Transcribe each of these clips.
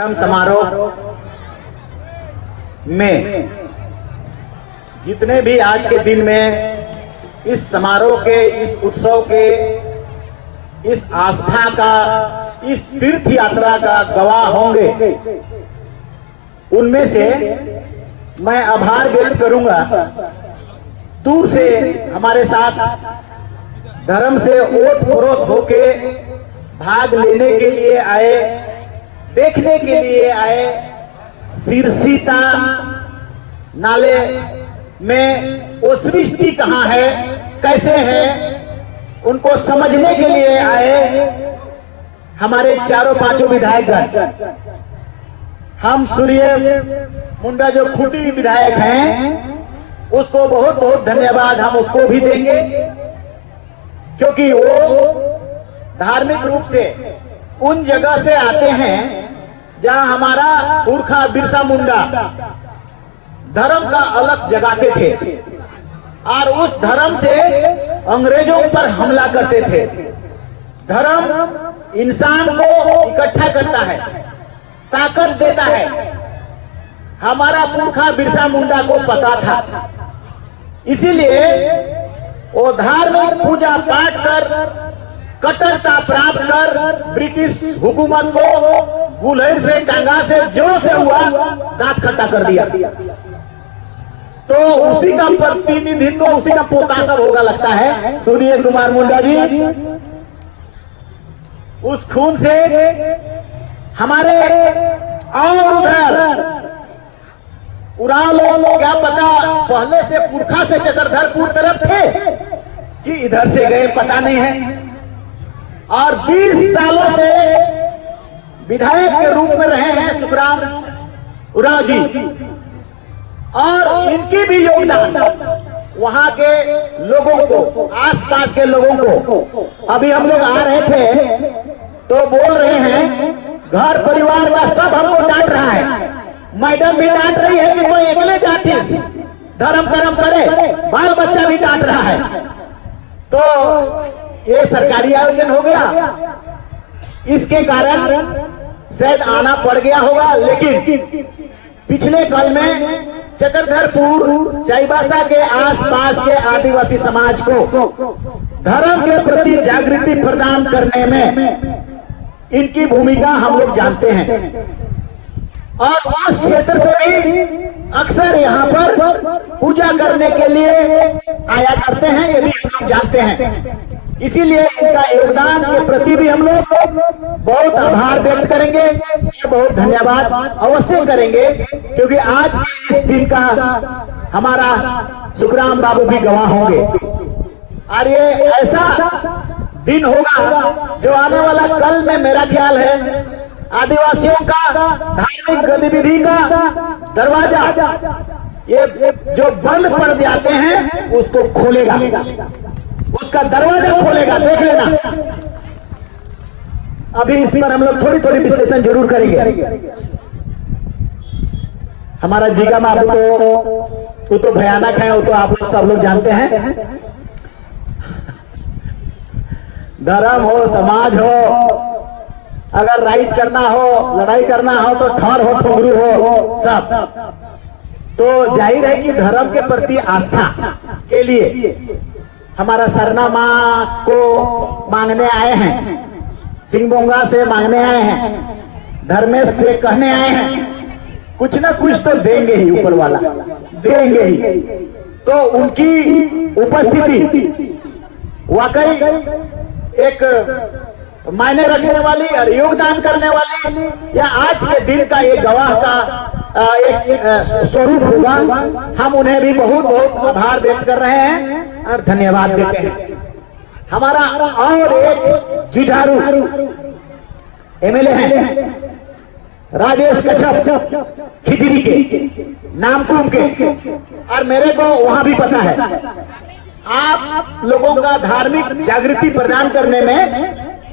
धर्म समारोह में जितने भी आज के दिन में इस समारोह के, इस उत्सव के, इस आस्था का, इस तीर्थ यात्रा का गवाह होंगे, उनमें से मैं आभार व्यक्त करूंगा। दूर से हमारे साथ धर्म से ओत-प्रोत होके भाग लेने के लिए आए, देखने के लिए आए, सिरसीता नाले में वो सृष्टि कहाँ है, कैसे है, उनको समझने के लिए आए हमारे चारों पांचों विधायकगण। हम सूर्य मुंडा जो खूंटी विधायक हैं, उसको बहुत बहुत धन्यवाद हम उसको भी देंगे, क्योंकि वो धार्मिक रूप से उन जगह से आते हैं जहां हमारा पुरखा बिरसा मुंडा धर्म का अलग जगाते थे और उस धर्म से अंग्रेजों पर हमला करते थे। धर्म इंसान को इकट्ठा करता है, ताकत देता है। हमारा पुरखा बिरसा मुंडा को पता था, इसीलिए वो धार्मिक पूजा पाठ कर, कट्टरता प्राप्त कर ब्रिटिश हुकूमत को गुलहर से, कांगा से, जो से हुआ दांत खट्टा कर दिया। तो उसी का प्रतिनिधित्व, उसी का पोता सब होगा लगता है सूर्य कुमार मुंडा जी। उस खून से हमारे और उधर उराव लोग क्या पता पहले से पुरखा से चक्रधरपुर तरफ थे कि इधर से गए, पता नहीं है। और 20 सालों से विधायक के रूप में रहे हैं सुखराम उराव जी, और इनकी भी योगदान वहां के लोगों को, आसपास के लोगों को। अभी हम लोग आ रहे थे तो बोल रहे हैं घर परिवार का सब हमको डांट रहा है, मैडम भी डांट रही है कि कोई अकेले जातिस धर्म कर्म करे, बाल बच्चा भी डांट रहा है। तो ये सरकारी आयोजन हो गया, इसके कारण शायद आना पड़ गया होगा। लेकिन पिछले कल में चक्रधरपुर चाईबासा के आसपास के आदिवासी समाज को धर्म के प्रति जागृति प्रदान करने में इनकी भूमिका हम लोग जानते हैं, और उस क्षेत्र से भी अक्सर यहाँ पर पूजा करने के लिए आया करते हैं, ये भी हम लोग जानते हैं। इसीलिए इनका योगदान के प्रति भी हम लोग बहुत आभार व्यक्त करेंगे, बहुत धन्यवाद अवश्य करेंगे, क्योंकि आज के इस दिन का हमारा सुखराम बाबू भी गवाह होंगे। और ये ऐसा दिन होगा जो आने वाला कल में मेरा ख्याल है आदिवासियों का धार्मिक गतिविधि का दरवाजा ये जो बंद पड़ जाते हैं उसको खोलेगा, उसका दरवाजा खोलेगा, देख लेना। अभी इस पर हम लोग थोड़ी थोड़ी विश्लेषण जरूर करेंगे। हमारा जीगा बाबू वो तो भयानक है, वो तो आप लोग सब लोग जानते हैं। धर्म हो, समाज हो, अगर राइट करना हो, लड़ाई करना हो तो ठौर हो, ठुंगरू हो, सब। तो जाहिर है कि धर्म के प्रति आस्था के लिए हमारा सरना माँ को मांगने आए हैं, सिंहबोंगा से मांगने आए हैं, धर्मेश से कहने आए हैं, कुछ ना कुछ तो देंगे ही, ऊपर वाला देंगे ही। तो उनकी उपस्थिति वाकई एक मायने रखने वाली और योगदान करने वाली, या आज के दिन का ये गवाह का एक स्वरूप होगा। हम उन्हें भी बहुत बहुत आभार व्यक्त कर रहे हैं और धन्यवाद देते हैं। हमारा और एक जुझारू एमएलए हैं राजेश कच्छप, खिजरी के, नामकुम के, और मेरे को वहां भी पता है आप लोगों का धार्मिक जागृति प्रदान करने में,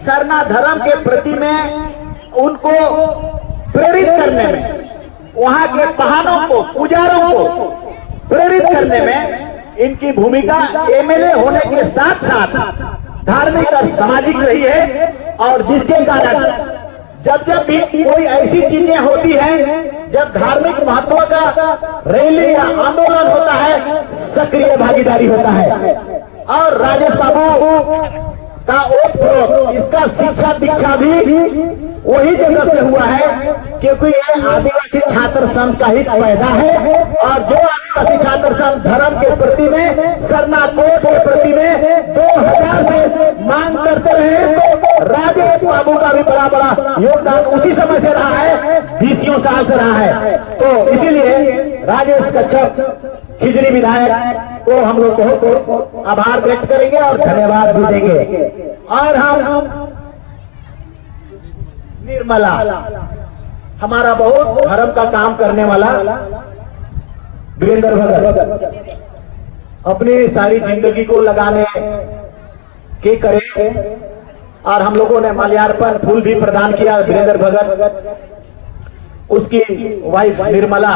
सरना धर्म के प्रति में उनको प्रेरित करने में, वहां के पहाड़ों को, पुजारों को प्रेरित करने में इनकी भूमिका एमएलए होने के साथ साथ धार्मिक और सामाजिक रही है, और जिसके कारण जब जब भी कोई ऐसी चीजें होती हैं, जब धार्मिक महत्व का रैली या आंदोलन होता है, सक्रिय भागीदारी होता है। और राजेश बाबू का ओतप्रोत, इसका शिक्षा दीक्षा भी वही जगह से हुआ है, क्योंकि ये आदिवासी छात्र संघ का ही पैदा है। और जो आदिवासी छात्र संघ धर्म के प्रति में, सरना कोड के प्रति में 2000 से मांग करते रहे, तो राजेश बाबू का भी बड़ा बड़ा योगदान उसी समय से रहा है, 20 साल से रहा है। तो इसीलिए राजेश कच्छप खिजरी विधायक को हम लोग बहुत आभार व्यक्त करेंगे और धन्यवाद भी देंगे। और हम निर्मला, हमारा बहुत धर्म का काम करने वाला वीरेंद्र भगत, अपनी सारी जिंदगी को लगाने के करे, और हम लोगों ने माल्यार्पण फूल भी प्रदान किया। वीरेंद्र भगत, उसकी वाइफ निर्मला,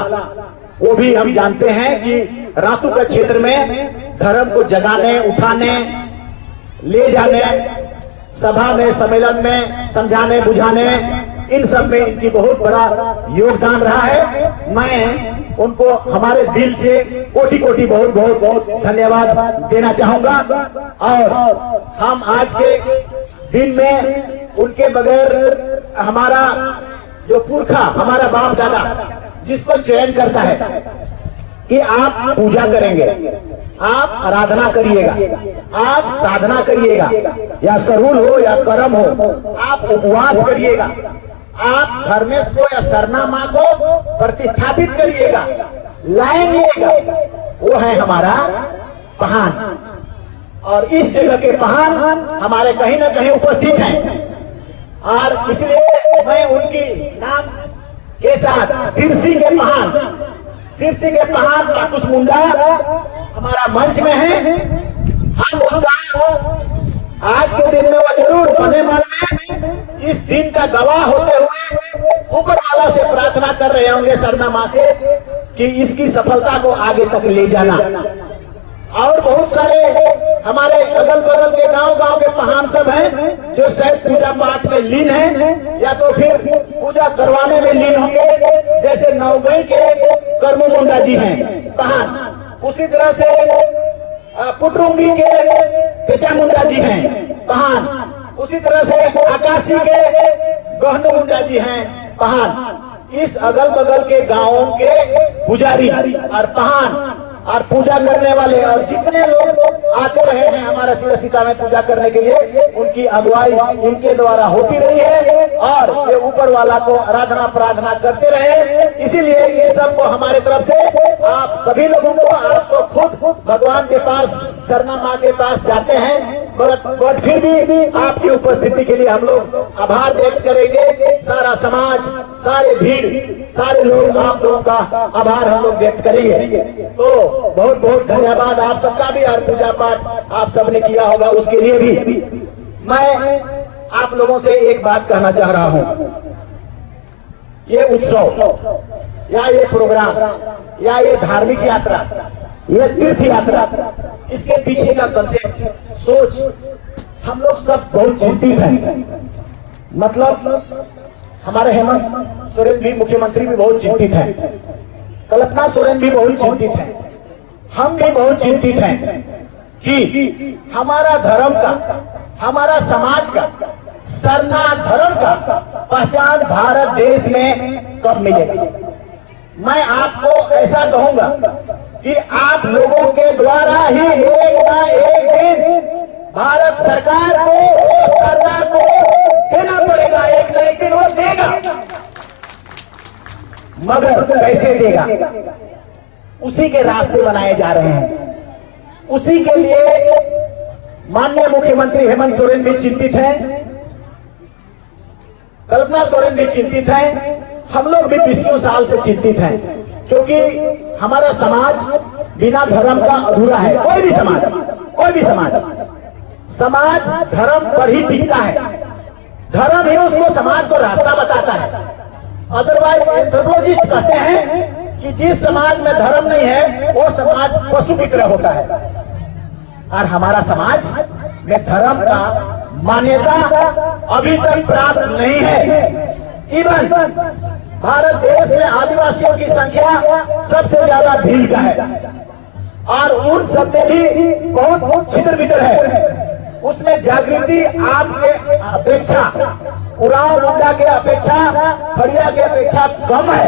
वो भी हम जानते हैं कि रातू के क्षेत्र में धर्म को जगाने, उठाने, ले जाने, सभा में, सम्मेलन में समझाने, बुझाने, इन सब में इनकी बहुत बड़ा योगदान रहा है। मैं उनको हमारे दिल से कोटि कोटि बहुत बहुत बहुत धन्यवाद देना चाहूंगा। और हम आज के दिन में उनके बगैर, हमारा जो पुरखा, हमारा बाप दादा जिसको चयन करता है कि आप पूजा करेंगे, आप आराधना करिएगा, आप साधना करिएगा, या सरूल हो या करम हो, आप उपवास करिएगा, आप धर्मेश को या सरना माँ को प्रतिष्ठापित करिएगा, लाएंगेगा, वो है हमारा पहान। और इस जगह के पहान हमारे कहीं न कहीं उपस्थित हैं। और इसलिए मैं उनकी नाम के साथ सिरसी के पहान, सिरसी के पहान काकुस मुंडा हमारा मंच में है। हम उसका आज के दिन में वो जरूर बने मन में इस दिन का गवाह होते हुए ऊपर वाला से प्रार्थना कर रहे होंगे, सरना माँ से, कि इसकी सफलता को आगे तक ले जाना। और बहुत सारे हमारे अगल बगल के गांव के पहान सब हैं जो शायद पूजा पाठ में लीन हैं, या तो फिर पूजा करवाने में लीन होंगे, जैसे नवगई के कर्मू मुंडा जी हैं पहान, उसी तरह से पुटरुंगी के पेचा मुंडा जी हैं पहान, उसी तरह से आकाशी के गहनू मुंडा जी हैं पहान। इस अगल बगल के गांवों के पुजारी और पहान और पूजा करने वाले और जितने लोग आते रहे हैं हमारा सिरसिका में पूजा करने के लिए, उनकी अगुवाई इनके द्वारा होती रही है और ये ऊपर वाला को आराधना प्रार्थना करते रहे। इसीलिए ये सबको हमारे तरफ से आप सभी लोगों को, आपको खुद भगवान के पास, सरना माँ के पास जाते हैं, बट फिर भी आपकी उपस्थिति के लिए हम लोग आभार व्यक्त करेंगे। सारा समाज, सारे भीड़, सारे लोग, आप लोगों का आभार हम लोग व्यक्त करेंगे। तो बहुत बहुत धन्यवाद आप सबका भी, और पूजा पाठ आप सबने किया होगा उसके लिए भी। मैं आप लोगों से एक बात कहना चाह रहा हूं, ये उत्सव या ये प्रोग्राम या ये धार्मिक यात्रा, ये तीर्थ यात्रा, इसके पीछे का कंसेप्ट, सोच, हम लोग सब बहुत चिंतित हैं। मतलब हमारे हेमंत सोरेन भी, मुख्यमंत्री भी बहुत चिंतित हैं, कल्पना सोरेन भी बहुत चिंतित हैं, हम भी बहुत चिंतित हैं कि हमारा धर्म का, हमारा समाज का, सरना धर्म का पहचान भारत देश में कब मिलेगा। मैं आपको ऐसा कहूंगा कि आप लोगों के द्वारा ही एक ना एक दिन भारत सरकार को, सरकार को देना पड़ेगा, एक ना एक दिन वो देगा। मगर कैसे देगा, उसी के रास्ते बनाए जा रहे हैं। उसी के लिए माननीय मुख्यमंत्री हेमंत सोरेन भी चिंतित हैं, कल्पना सोरेन भी चिंतित हैं, हम लोग भी 20 साल से चिंतित हैं, क्योंकि हमारा समाज बिना धर्म का अधूरा है। कोई भी समाज, कोई भी समाज धर्म पर ही टिकता है, धर्म ही उसको, समाज को रास्ता बताता है। अदरवाइज एंथ्रोपोलॉजिस्ट कहते हैं कि जिस समाज में धर्म नहीं है वो समाज पशु की तरह होता है, और हमारा समाज में धर्म का मान्यता अभी तक प्राप्त नहीं है। इवन भारत देश में आदिवासियों की संख्या सबसे ज्यादा भीड़ का है और उन सब में भी बहुत छितर बितर है। उसमें जागृति आपके अपेक्षा, उरांव मुंडा के अपेक्षा, खड़िया के अपेक्षा कम है।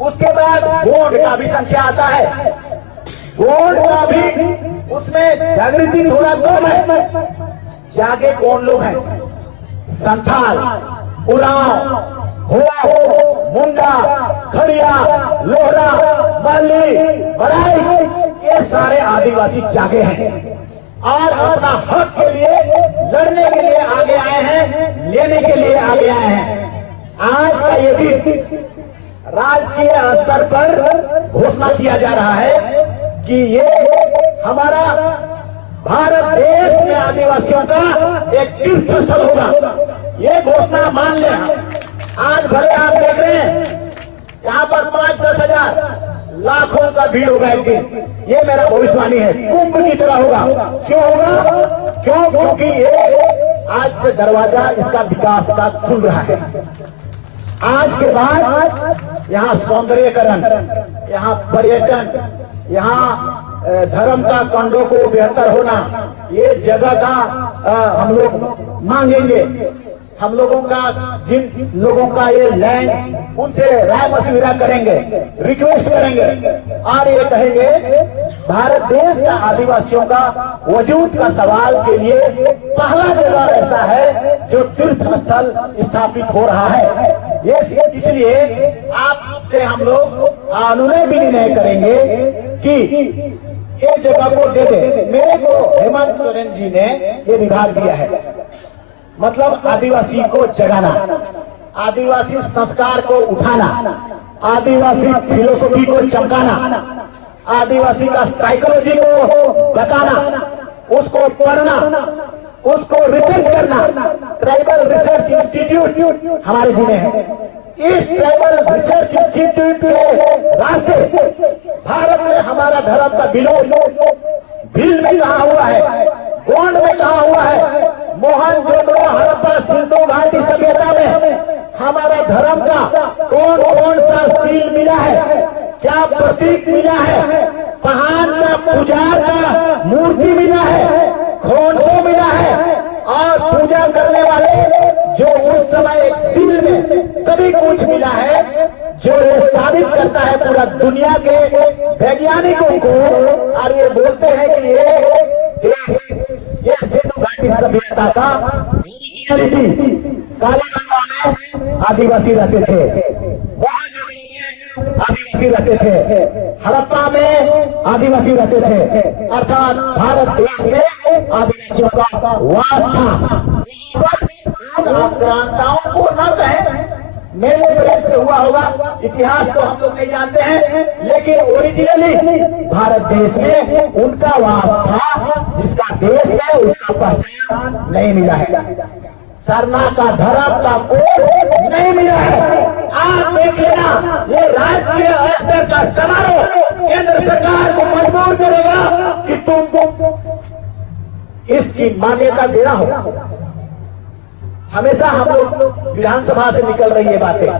उसके बाद गोंड का भी संख्या आता है, गोंड का भी उसमें जागृति थोड़ा कम है। जागे कौन लोग हैं? संथाल, उरांव, हो, मुंडा, खड़िया, लोहरा, माली, बड़ाई, ये सारे आदिवासी जागे हैं और अपना हक के लिए लड़ने के लिए आगे आए हैं, लेने के लिए आगे आए हैं। आज का ये भी राजकीय स्तर पर घोषणा किया जा रहा है कि ये हमारा भारत देश में आदिवासियों का एक तीर्थ स्थल होगा। ये घोषणा मान लें। आज भले आप देख रहे हैं यहाँ पर 5-10 हजार लाखों का भीड़ होगा एक दिन। ये मेरा भविष्यवाणी है, कुंभ की तरह होगा। क्यों होगा? क्योंकि ये आज से दरवाजा इसका विकास का खुल रहा है। आज के बाद यहाँ सौंदर्यकरण, यहाँ पर्यटन, यहाँ धर्म का कंडों को बेहतर होना, ये जगह का हम लोग मांगेंगे। हम लोगों का, जिन लोगों का ये लैंड, उनसे राय मशविरा करेंगे, रिक्वेस्ट करेंगे और ये कहेंगे भारत देश का आदिवासियों का वजूद का सवाल के लिए पहला जगह ऐसा है जो तीर्थ स्थल स्थापित हो रहा है। ये इसलिए आपसे हम लोग अनुनय भी नहीं करेंगे कि ये जगह को दे दे। मेरे को हेमंत सोरेन जी ने ये विभाग दिया है, मतलब आदिवासी को जगाना, आदिवासी संस्कार को उठाना, आदिवासी फिलोसॉफी को चमकाना, आदिवासी का साइकोलॉजी को बताना, उसको पढ़ना, उसको रिसर्च करना। ट्राइबल रिसर्च इंस्टीट्यूट हमारे जिले हैं। इस ट्राइबल रिसर्च इंस्टीट्यूट के रास्ते भारत में हमारा धर्म का भील में कहा हुआ है, गोंड में कहा हुआ है, मोहनजोदड़ो, हड़प्पा, सिंधु घाटी सभ्यता में हमारा धर्म का कौन कौन सा सील मिला है, क्या प्रतीक मिला है, पहाड़ का पुजार का मूर्ति मिला है, खोंसो मिला है और पूजा करने वाले जो उस समय एक सील में सभी कुछ मिला है, जो ये साबित करता है पूरा दुनिया के वैज्ञानिकों को। और ये बोलते हैं कि ये सिंधु घाटी सभ्यता का ओरिजिनलिटी। कालीगंगा में आदिवासी रहते थे, वहां जो आदिवासी रहते थे, हड़प्पा में आदिवासी रहते थे, अर्थात भारत देश में आदिवासियों का वास था। आक्रांताओं को न कहें, मेरे प्रेम से हुआ होगा, इतिहास तो हम लोग नहीं जानते हैं, लेकिन ओरिजिनली भारत देश में उनका वास था, जिसका देश में उसका पहचान नहीं मिला है। सरना का धर्म का कोड नहीं मिला है। आप देख लेना, ये राष्ट्रीय स्तर का समारोह केंद्र सरकार को मजबूर करेगा कि तुम इसकी मान्यता देना होगा। हमेशा हम लोग विधानसभा से निकल रही है बातें,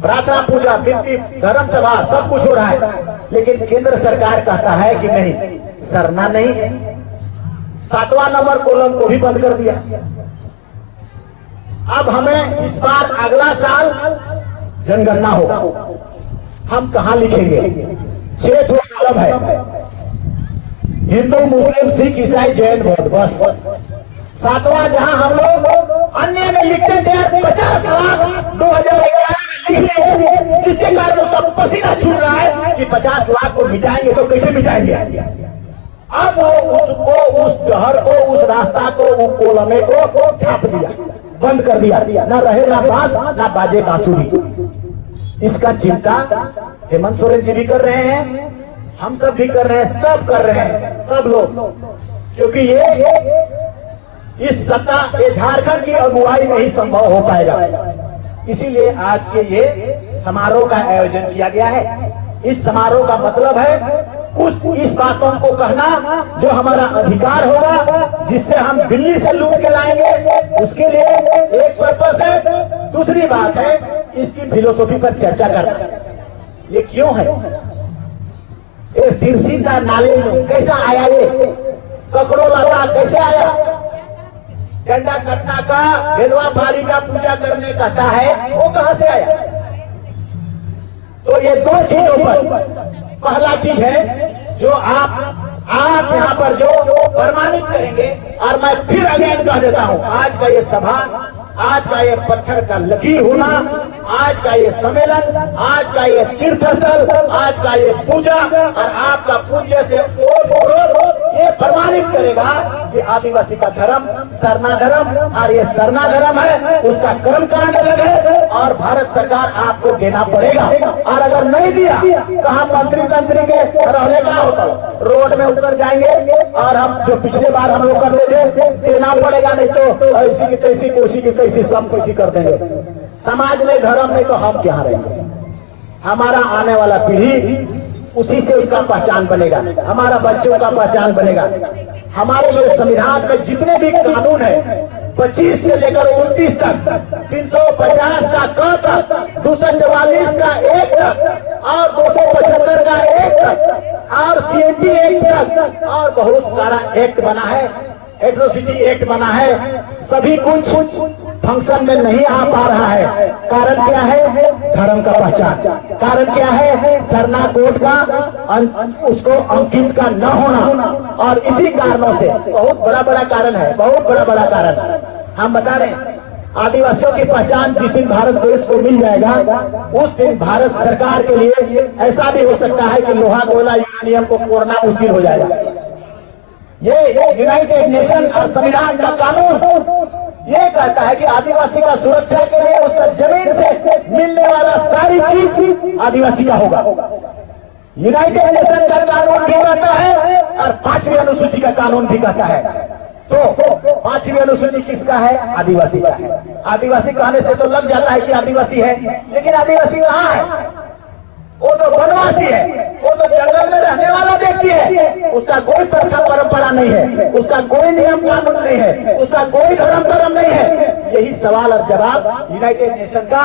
प्रार्थना, पूजा, विनती, धर्म सभा सब कुछ हो रहा है, लेकिन केंद्र सरकार कहता है कि नहीं, सरना नहीं है। 7वां नंबर कॉलम को भी बंद कर दिया। अब हमें इस बार अगला साल जनगणना होगा, हम कहां लिखेंगे? 6 कॉलम है, हिंदू, मुस्लिम, सिख, ईसाई, जैन, बौद्ध, बस। 7वां जहां हम लोग अन्य में लिखते थे 50 लाख 2011 में लिख रहे, जिसके कारण उसका पसीना छूट रहा है कि 50 लाख को मिटाएंगे तो कैसे मिटाएंगे। अब वो उसको, उस जहर को, उस रास्ता को, उस कोलमे को छाप दिया, बंद कर दिया। ना रहे ना बांस ना बाजे बांसुरी। इसका चिंता हेमंत सोरेन जी भी कर रहे हैं, हम सब भी कर रहे हैं, सब कर रहे हैं, सब लोग, क्योंकि ये इस सत्ता, ये झारखंड की अगुवाई में ही संभव हो पाएगा। इसीलिए आज के ये समारोह का आयोजन किया गया है। इस समारोह का मतलब है इस बातों को कहना जो हमारा अधिकार होगा, जिससे हम दिल्ली से लूट के लाएंगे, उसके लिए एक पर्पस है दूसरी बात है इसकी फिलोसॉफी पर चर्चा करना। ये क्यों है? ये सिरसी का नाले में कैसा आया? ये ककड़ो लगा कैसे आया? डंडा कटना का, बेलवा पारी का पूजा करने कहता है, वो कहां से आया? तो ये दो चीजों पर, पहला चीज है जो आप यहाँ पर जो प्रमाणित करेंगे, और मैं फिर अगेन कह देता हूं, आज का ये सभा, आज का ये पत्थर का लकीर होना, आज का ये सम्मेलन, आज का ये तीर्थ स्थल, आज का ये पूजा और आपका पूज्य से ये प्रमाणित करेगा कि आदिवासी का धर्म सरना धर्म, और ये सरना धर्म है, उसका कर्म कांड अलग है और भारत सरकार आपको देना पड़ेगा। और अगर नहीं दिया तो हम मंत्री तंत्री के रहने का होता, रोड में उतर जाएंगे और हम जो पिछले बार हम लोग करते थे देना पड़ेगा, नहीं तो ऐसी की तैसी, कोसी की तैसी, सब कोसी कर देंगे। समाज में धर्म नहीं तो हम क्या रहेंगे? हमारा आने वाला पीढ़ी उसी से उसका पहचान बनेगा, हमारा बच्चों का पहचान बनेगा। हमारे लिए संविधान में जितने भी कानून है 25 से लेकर 29 तक, 350 का क तक, 244 का 1 तक और 275 का 1 तक और CAT एक्ट तक और बहुत सारा एक्ट बना है, एट्रोसिटी एक्ट बना है। सभी कुछ फंक्शन में नहीं आ पा रहा है। कारण क्या है? धर्म का पहचान। कारण क्या है? सरना कोड का उसको अंकित का न होना। और इसी कारणों से बहुत बड़ा कारण है, बहुत बड़ा कारण हम बता रहे हैं। आदिवासियों की पहचान जिस दिन भारत देश को मिल जाएगा, उस दिन भारत सरकार के लिए ऐसा भी हो सकता है कि लोहा कोयला यूरेनियम को तोड़ना मुश्किल हो जाएगा। ये यूनाइटेड नेशन और संविधान का कानून ये कहता है कि आदिवासी का सुरक्षा के लिए उसका जमीन से मिलने वाला सारी चीज आदिवासी का होगा। यूनाइटेड नेशन का कानून भी कहता है और 5वीं अनुसूची का कानून भी कहता है। तो 5वीं अनुसूची किसका है? आदिवासी का है। आदिवासी कहने से तो लग जाता है कि आदिवासी है, लेकिन आदिवासी कहाँ है? वो तो वनवासी है, वो तो जंगल में रहने वाला व्यक्ति है। उसका कोई प्रथा परंपरा नहीं है, उसका कोई नियम कानून नहीं है, उसका कोई धर्म नहीं है। यही सवाल और जवाब यूनाइटेड नेशन का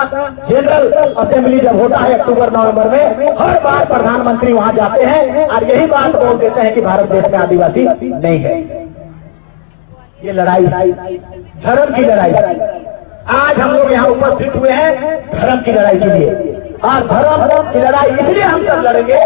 जनरल असेंबली जब होता है अक्टूबर-नवंबर में, हर बार प्रधानमंत्री वहां जाते हैं और यही बात बोल देते हैं कि भारत देश में आदिवासी नहीं है। ये लड़ाई धर्म की लड़ाई, आज हम लोग यहाँ उपस्थित हुए हैं धर्म की लड़ाई के लिए। और धर्म की लड़ाई इसलिए हम सब लड़ेंगे,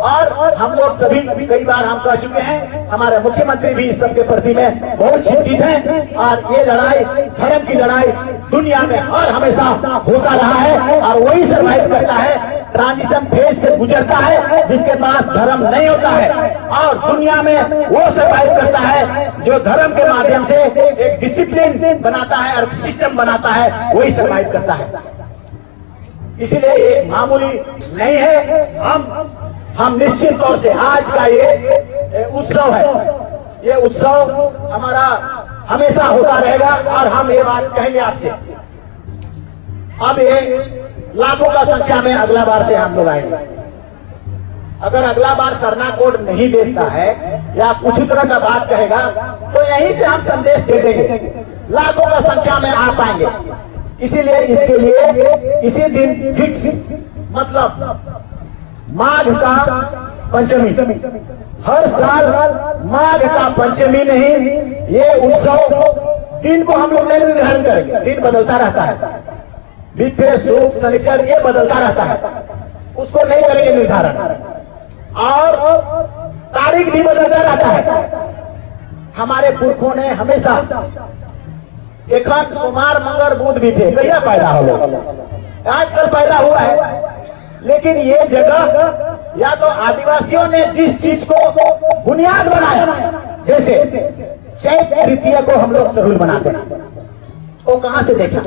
और हम लोग सभी कई बार हम कह चुके हैं, हमारे मुख्यमंत्री भी इस सब के प्रति में बहुत चिंतित हैं। और ये लड़ाई, धर्म की लड़ाई दुनिया में और हमेशा होता रहा है और वही सर्वाइव करता है। ट्रांजिशन फेज से गुजरता है जिसके पास धर्म नहीं होता है, और दुनिया में वो सर्वाइव करता है जो धर्म के माध्यम से एक डिसिप्लिन बनाता है और सिस्टम बनाता है, वही सर्वाइव करता है। इसलिए ये मामूली नहीं है। हम निश्चित तौर से आज का ये उत्सव है, ये उत्सव हमारा हमेशा होता रहेगा। और हम ये बात कहेंगे आपसे, अब ये लाखों का संख्या में अगला बार से हम लोग आएंगे। अगर अगला बार सरना कोड नहीं देता है या कुछ तरह का बात कहेगा तो यहीं से हम संदेश दे देंगे, लाखों का संख्या में आ पाएंगे। इसीलिए इसके लिए इसी दिन फिक्स, मतलब माघ का पंचमी, हर साल माघ का पंचमी नहीं, ये उत्सव दिन को हम लोग नहीं निर्धारण करेंगे, दिन बदलता रहता है, फिर शुभ शनिचर ये बदलता रहता है, उसको नहीं करेंगे निर्धारण। और तारीख भी बदलता रहता है। हमारे पुरखों ने हमेशा एकांत सोमवार मंगल बुध भी थे, कहिया पैदा हो लोग, आजकल पैदा हुआ है। लेकिन ये जगह या तो आदिवासियों ने जिस चीज को बुनियाद बनाया, जैसे चैत तृतीया को हम लोग सहूल बनाते हैं, वो कहां से देखा?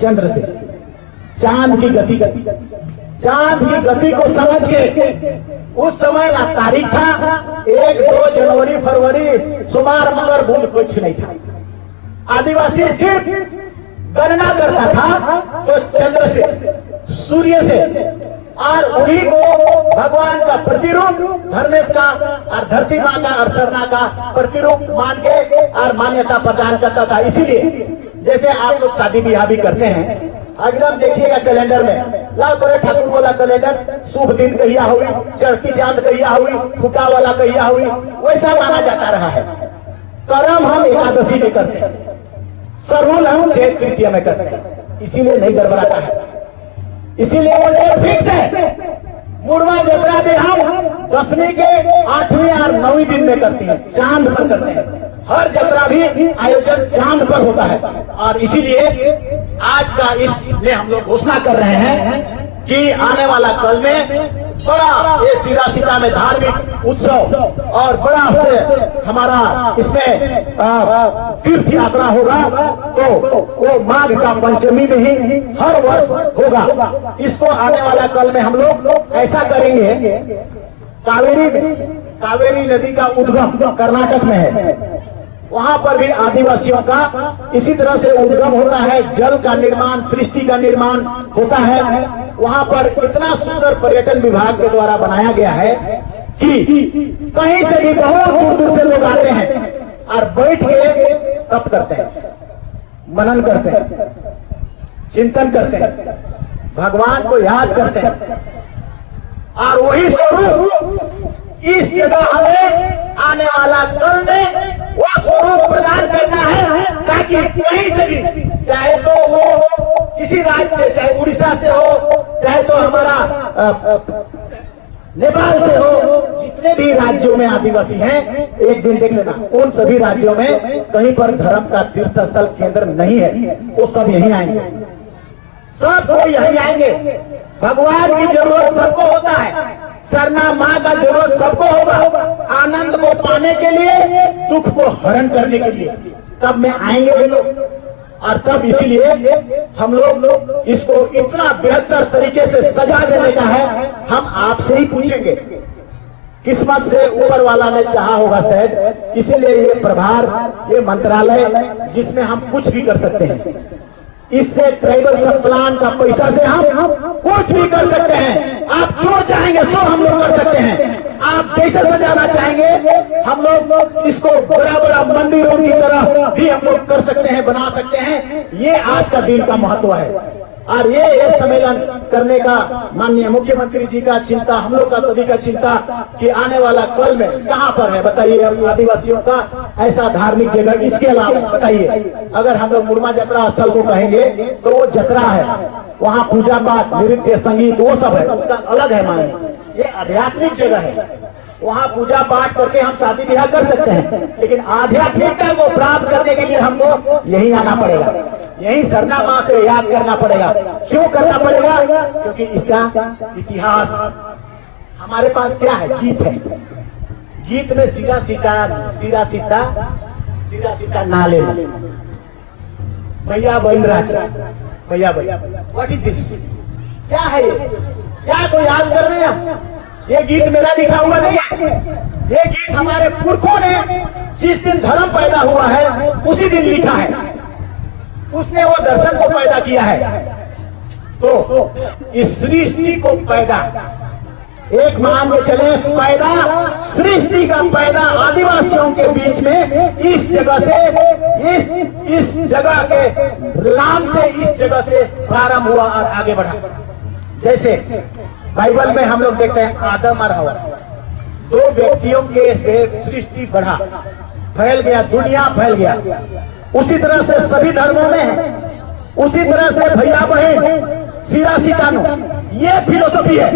चंद्र से, चांद की गति, चांद की गति को समझ के उस समय ना तारीख था, 1, 2 जनवरी फरवरी सोमवार मंगल बुध कुछ नहीं था। आदिवासी सिर्फ गणना करता था तो चंद्र से, सूर्य से, और उन्हीं को भगवान का प्रतिरूप, धर्मेश का और धरती माँ का और सरना का प्रतिरूप मान के और मान्यता प्रदान करता था। इसीलिए जैसे आप लोग शादी ब्याह भी करते हैं एकदम देखिएगा कैलेंडर में लाल तोरे ठाकुर वाला कैलेंडर, शुभ दिन कहिया हुई, चढ़ती चांद कहिया हुई, फुटा वाला कहिया हुई, वैसा माना जाता रहा है। कर्म हम एकादशी में करते हैं, सरहुल हम चैत तृतीया में करते हैं, इसीलिए नहीं गड़बड़ाता है, इसीलिए वो डेट फिक्स है। मुड़वा जतरा भी हम 10वीं के 8वें और 9वें दिन में करते हैं, चांद पर करते हैं। हर जतरा भी आयोजन चांद पर होता है और इसीलिए आज का इसमें हम लोग घोषणा कर रहे हैं कि आने वाला कल में बड़ा ये सिरासिता में धार्मिक उत्सव और बड़ा से हमारा इसमें तीर्थ यात्रा होगा, तो वो माघ का पंचमी में ही हर वर्ष होगा। इसको आने वाला कल में हम लोग ऐसा करेंगे, कावेरी नदी का उद्गम कर्नाटक में है, वहां पर भी आदिवासियों का इसी तरह से उद्गम होता है, जल का निर्माण, सृष्टि का निर्माण होता है। वहां पर इतना सुंदर पर्यटन विभाग के द्वारा बनाया गया है कि कहीं से भी बहुत दूर दूर से लोग आते हैं और बैठ के तप करते हैं, मनन करते हैं, चिंतन करते हैं, भगवान को याद करते हैं और वही स्वरूप इस जगह हमें आने वाला कल में वो स्वरूप प्रदान करना है, ताकि कहीं से भी, चाहे तो वो किसी राज्य से, चाहे उड़ीसा से हो, चाहे तो हमारा नेपाल से हो, जितने भी राज्यों में आदिवासी हैं, एक दिन देख लेना उन सभी राज्यों में कहीं पर धर्म का तीर्थ स्थल केंद्र नहीं है, वो सब यहीं आएंगे, सब कोई यहीं आएंगे। भगवान की जरूरत सबको होता है, सरना माँ का जरूरत सबको होगा, आनंद को पाने के लिए, दुख को हरण करने के लिए, तब में आएंगे वे लोग। और तब इसीलिए हम लोग इसको इतना बेहतर तरीके से सजा देने का है। हम आपसे ही पूछेंगे, किस्मत से ऊपर वाला ने चाहा होगा शायद, इसीलिए ये प्रभार, ये मंत्रालय जिसमें हम कुछ भी कर सकते हैं, इससे ट्राइबल सब प्लान का पैसा से हम कुछ भी कर सकते हैं। आप जो चाहेंगे सो हम लोग कर सकते हैं। आप जैसे सजाना चाहेंगे हम लोग इसको बड़ा बड़ा मंदिरों की तरह भी हम लोग कर सकते हैं, बना सकते हैं। ये आज का दिन का महत्व है और ये सम्मेलन करने का माननीय मुख्यमंत्री जी का चिंता, हम लोग का सभी का चिंता कि आने वाला कल में कहाँ पर है बताइए, आदिवासियों का ऐसा धार्मिक जगह। इसके अलावा बताइए, अगर हम लोग मुड़मा जतरा स्थल को कहेंगे तो वो जतरा है, वहाँ पूजा पाठ, नृत्य, संगीत वो सब है, उसका अलग है माने। ये आध्यात्मिक जगह है, वहाँ पूजा पाठ करके हम शादी ब्याह कर सकते हैं, लेकिन आध्यात्मिकता को प्राप्त करने के लिए हमको यही आना पड़ेगा, यही सरना माँ से याद करना पड़ेगा। क्यों करना पड़ेगा? क्योंकि इसका इतिहास हमारे पास क्या है, गीत है। गीत में सीधा सीधा नाले, भैया बहन राज, भैया व्हाट इज दिस, क्या है ये, क्या तो याद कर रहे हैं हम? ये गीत मेरा लिखा हुआ नहीं है, ये गीत हमारे पुरखों ने जिस दिन धर्म पैदा हुआ है उसी दिन लिखा है, उसने वो दर्शन को पैदा किया है। तो इस सृष्टि को पैदा, एक मान के चले, पैदा सृष्टि का पैदा आदिवासियों के बीच में इस जगह से, इस जगह के नाम से, इस जगह से प्रारंभ हुआ और आगे बढ़ा। जैसे बाइबल में हम लोग देखते हैं आदम और हवा, दो व्यक्तियों के से सृष्टि बढ़ा, फैल गया, दुनिया फैल गया। उसी तरह से सभी धर्मों में है, उसी तरह से भैया बहन, सीरा सीतानो, ये फिलोसफी है।